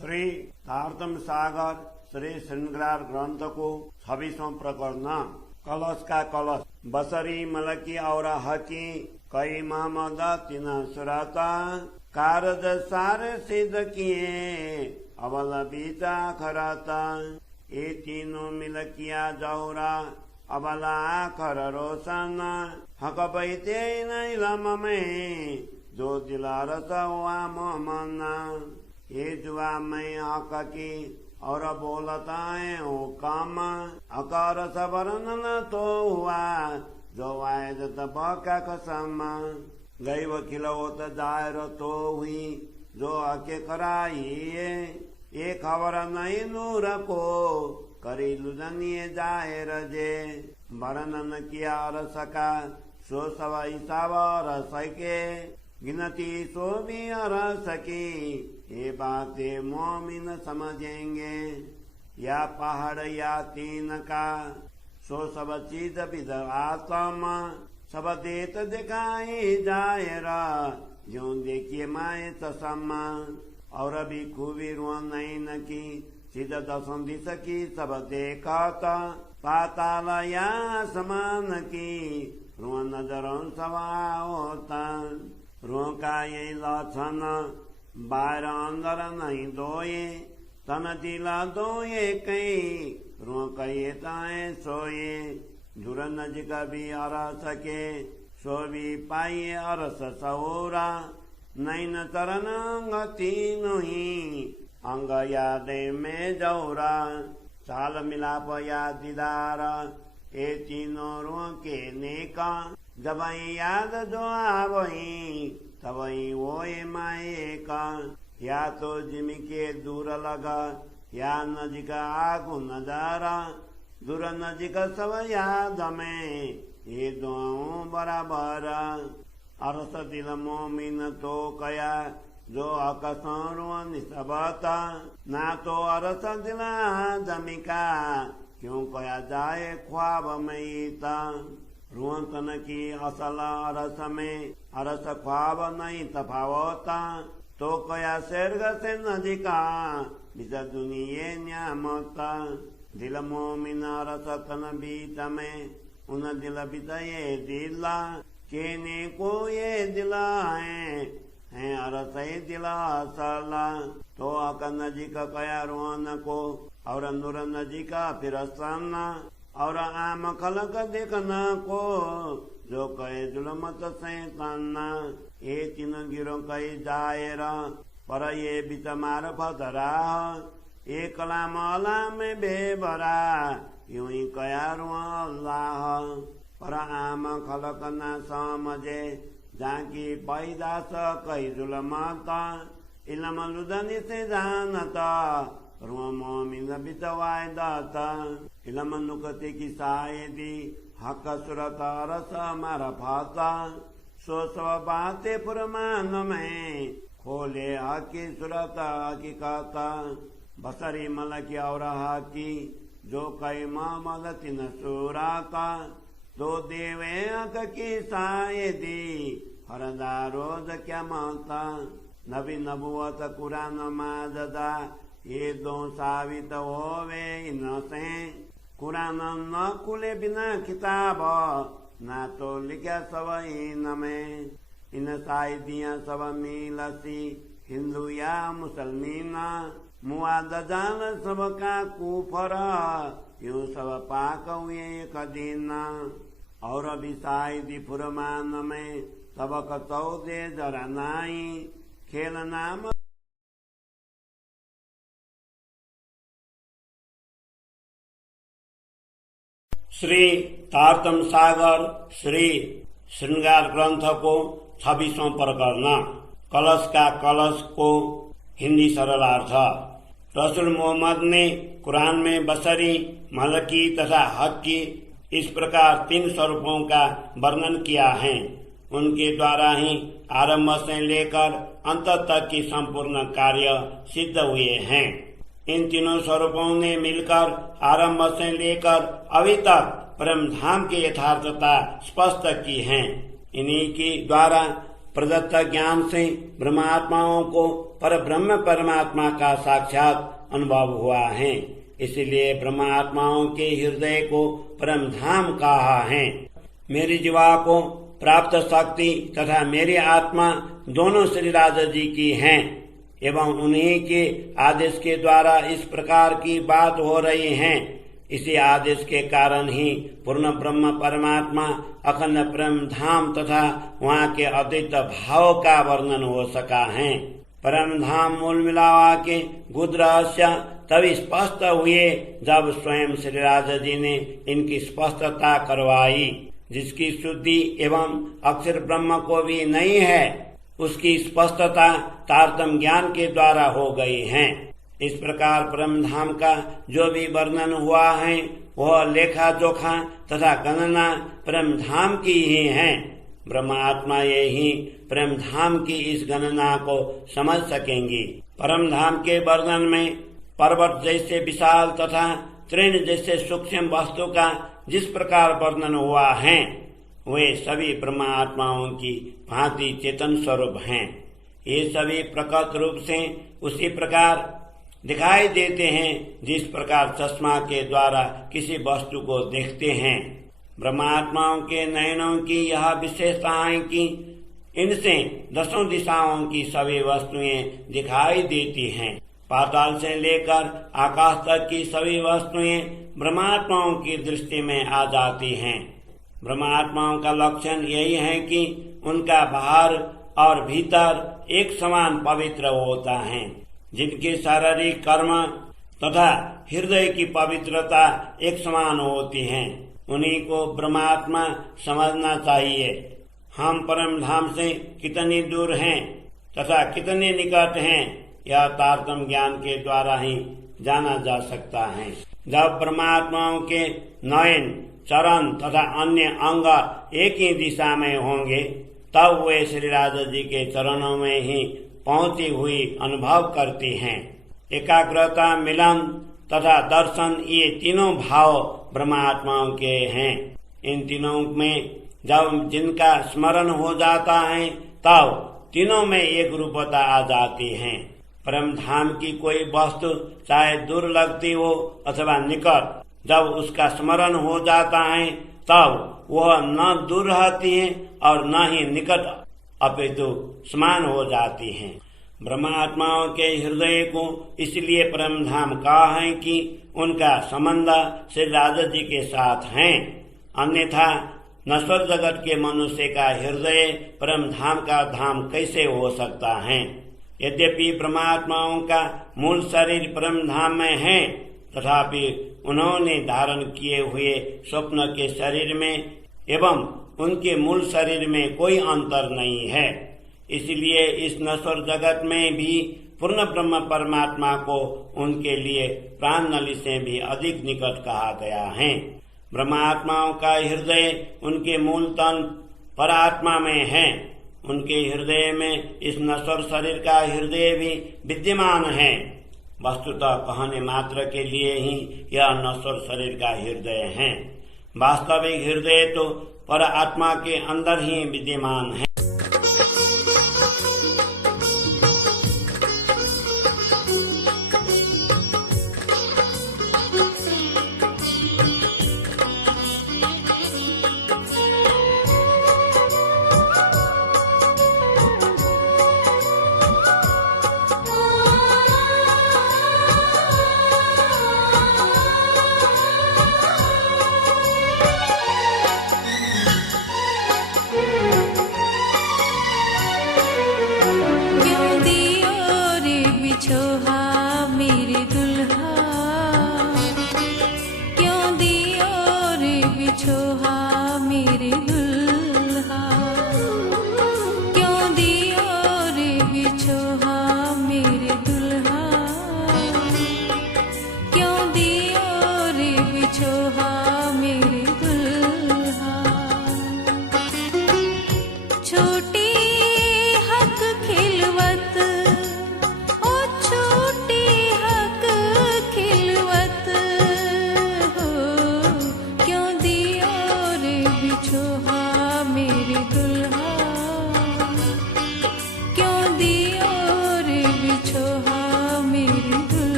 श्री तारतम सागर श्री श्रृंगार ग्रंथ को 26वां प्रकरण कलश का कलश बसरी मलकी और हकी कई मोहम्मद तीन सुरता कारज सार सिद्ध किए अवल बीता खराता ये तीनों मिल किया जौरा अबला खर रोशन हक बैते नहीं लम में जो दिला रसा हुआ मोहम्मना ये जुआ में हक की और बोलता है ओ काम अकार सबरन न तो हुआ जो वायद तबका कसम गई वकील होत दायर तो हुई जो आके कराई ये खबर नहीं नूर को करी लुदनिए जाहिर जे वर्णन किया रसका सो सवाई सावर सके गिनती सो भी अर सकी ये बातें मोमिन समझेंगे या पहाड़ या तीन का सो सब चीज विद आत्मा सब देत दिखाई जायरा जो देखिए माए तसम्मा और अभी खूबी रुआ नहीं न की सीध दसों दिस की सब देखा था पाताल या समान की रुआ नजरों सवा होता रुआ का ये लक्षण बाहर अंदर नहीं दोये तन दिला दोये कई रुआ कही ताए सोये जुर नजिक भी अर सके सो भी पाइए अरस सौरा नैन चरण अंग तीनों ही अंग यादे में जौरा चाल मिलाप या दीदार ये तीनों रुआ के नेका जब याद जो आवही तब वो माए का या तो जिमी के दूर लगा या नजिक आगु नजारा दूर नजिक सब याद में ये दोनों बराबर अरस दिल मोमिन तो कया जो अकसरुआ निसबता ना तो अरस दिला जमिका क्यों कया जाए ख्वाब में ता रुअन की असल अरस में अरस ख्वाब नहीं तफावता तो कया सर्ग से नजिका बिज दुनिये न्यामता दिल मोमिन अरस तन बीत में उन दिल बिज ये दिला केने को ये दिला है अरस दिला असला तो अक नजिक कया रुअन को और नूर नजिका फिर सन्ना और आम खलक देखना को जो कहे जुलमत सैताना ये तीन गिरो कही जायरा पर ये बिच मार फतरा ये कलाम अला में बेबरा यूं ही कया रुआ अल्लाह पर आम खलक न समझे जाकी पैदास कही जुलमता इलम लुदनी से जानता रुआ मोमिन बितवाय दाता इलम नुकते की सायदी हक सुरत रस मारा फाता सो सब बातें पुरमान में खोले हकी सुरत हकीकता बसरी मलकी और हकी जो कई मोहम्मद तीन सुराता दो देवे हक की सायदी हरदा रोज क्या माता नबी नबुवत कुरान माजदा ये दो साबित होवे इनसे कुरान न खुले बिना किताब ना तो लिखा सब इनमें इन साइदियां सब मिलसी हिंदू या मुसलमीना मुआद जान सबका कुफर यूं सब पाक हुए एक दिन और अभी साइदी फुरमान में सबक चौदे जरा नाई खेल नाम श्री तारतम सागर श्री श्रृंगार ग्रंथ को 26वां प्रकरण कलश का कलश को हिंदी सरलार्थ रसूल मोहम्मद ने कुरान में बसरी मलकी तथा हक की इस प्रकार 3 स्वरूपों का वर्णन किया है। उनके द्वारा ही आरंभ से लेकर अंत तक की संपूर्ण कार्य सिद्ध हुए हैं। इन तीनों स्वरूपों ने मिलकर आरंभ से लेकर अभी तक परम धाम की यथार्थता स्पष्ट की है। इन्हीं के द्वारा प्रदत्त ज्ञान से ब्रह्मात्माओं को पर ब्रह्म परमात्मा का साक्षात अनुभव हुआ है। इसलिए ब्रह्मात्माओं के हृदय को परम धाम कहा है। मेरी जीवा को प्राप्त शक्ति तथा मेरी आत्मा दोनों श्री राजा जी की हैं एवं उन्हीं के आदेश के द्वारा इस प्रकार की बात हो रही है। इसी आदेश के कारण ही पूर्ण ब्रह्म परमात्मा अखंड परम धाम तथा वहाँ के अद्वैत भाव का वर्णन हो सका है। परम धाम मूल मिलावा के गुद रहस्य तभी स्पष्ट हुए जब स्वयं श्री राजा जी ने इनकी स्पष्टता करवाई। जिसकी शुद्धि एवं अक्षर ब्रह्म को भी नहीं है, उसकी स्पष्टता तारतम्य ज्ञान के द्वारा हो गई है। इस प्रकार परम धाम का जो भी वर्णन हुआ है वह लेखा जोखा तथा गणना परम धाम की ही है। ब्रह्मात्मा ये ही परम धाम की इस गणना को समझ सकेंगी। परम धाम के वर्णन में पर्वत जैसे विशाल तथा तृण जैसे सूक्ष्म वस्तु का जिस प्रकार वर्णन हुआ है वे सभी ब्रह्मात्माओं की भांति चेतन स्वरूप हैं। ये सभी प्रकट रूप से उसी प्रकार दिखाई देते हैं जिस प्रकार चश्मा के द्वारा किसी वस्तु को देखते हैं। ब्रह्मात्माओं के नयनों की यह विशेषता है कि इनसे दसों दिशाओं की सभी वस्तुएं दिखाई देती हैं। पाताल से लेकर आकाश तक की सभी वस्तुएं ब्रह्मात्माओं की दृष्टि में आ जाती हैं। ब्रह्मात्माओं का लक्षण यही है कि उनका बाहर और भीतर एक समान पवित्र होता है। जिनके शारीरिक कर्म तथा हृदय की पवित्रता एक समान होती है, उन्हीं को ब्रह्मात्मा समझना चाहिए। हम परम धाम से कितनी दूर हैं तथा कितने निकट हैं, यह तारतम्य ज्ञान के द्वारा ही जाना जा सकता है। जब परमात्माओं के नयन, चरण तथा अन्य अंग एक ही दिशा में होंगे, तब वे श्री राजा जी के चरणों में ही पहुंची हुई अनुभव करती हैं। एकाग्रता, मिलन तथा दर्शन, ये तीनों भाव ब्रह्मात्माओं के हैं। इन तीनों में जब जिनका स्मरण हो जाता है तब तीनों में एक रूपता आ जाती है। परम धाम की कोई वस्तु चाहे दूर लगती हो अथवा निकट, जब उसका स्मरण हो जाता है तब वह न दूर रहती है और न ही निकट अपितु समान हो जाती हैं। ब्रह्मात्माओं के हृदय को इसलिए परम धाम कहा है कि उनका संबंध श्री राजा जी के साथ है। अन्यथा नश्वर जगत के मनुष्य का हृदय परम धाम का धाम कैसे हो सकता है। यद्यपि ब्रह्मात्माओं का मूल शरीर परम धाम में है, तथापि उन्होंने धारण किए हुए स्वप्न के शरीर में एवं उनके मूल शरीर में कोई अंतर नहीं है। इसलिए इस नश्वर जगत में भी पूर्ण ब्रह्म परमात्मा को उनके लिए प्राण नली से भी अधिक निकट कहा गया है। ब्रह्मात्माओं का हृदय उनके मूल तन परात्मा में है। उनके हृदय में इस नश्वर शरीर का हृदय भी विद्यमान है। वस्तुतः कहने मात्र के लिए ही यह नश्वर शरीर का हृदय है। वास्तविक हृदय तो पर आत्मा के अंदर ही विद्यमान है।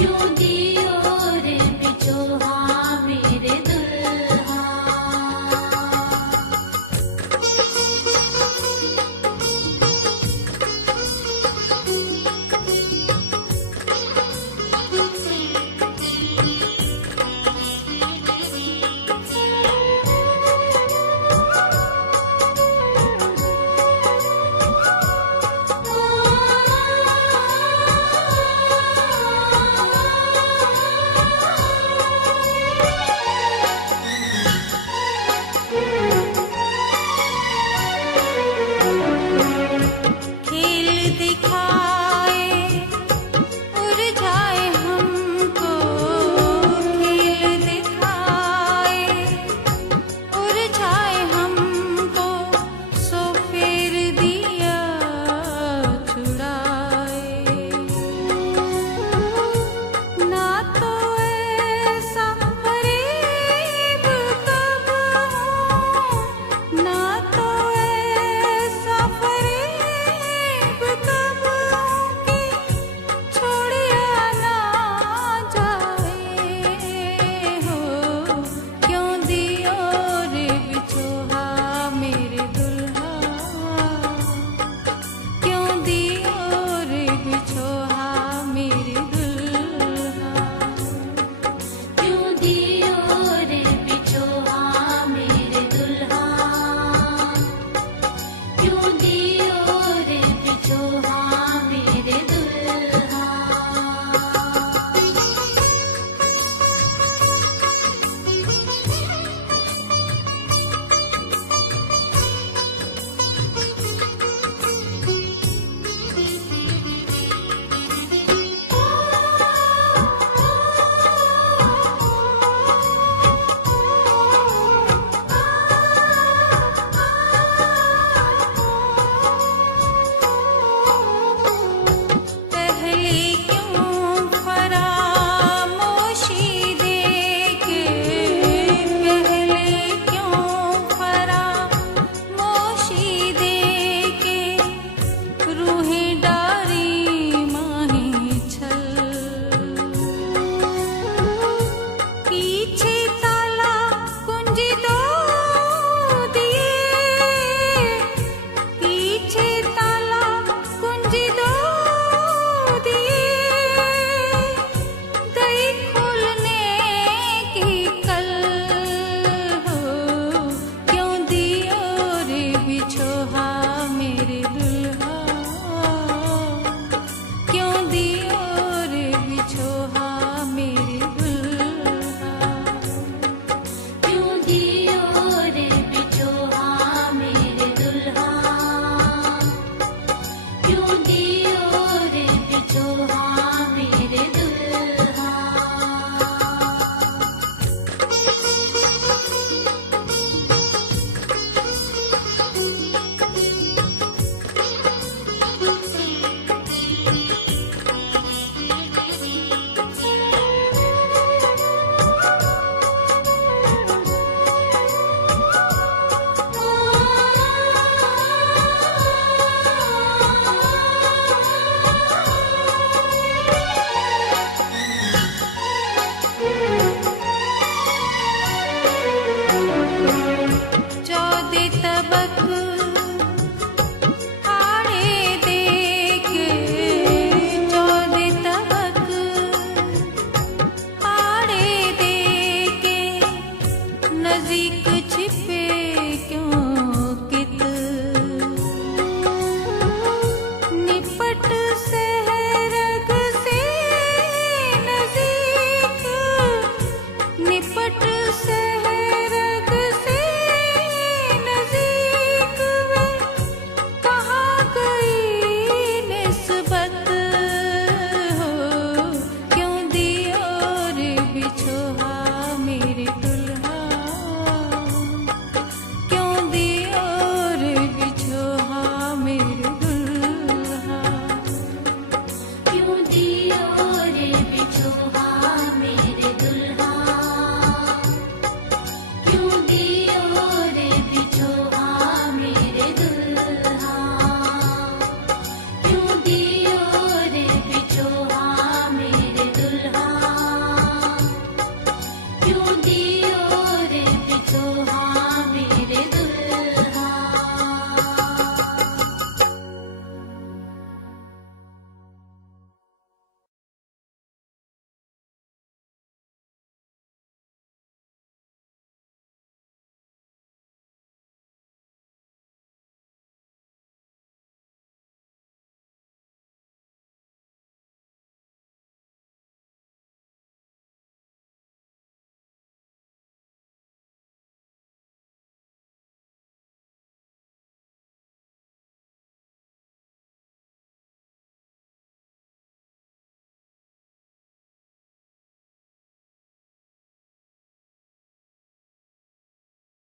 जो दे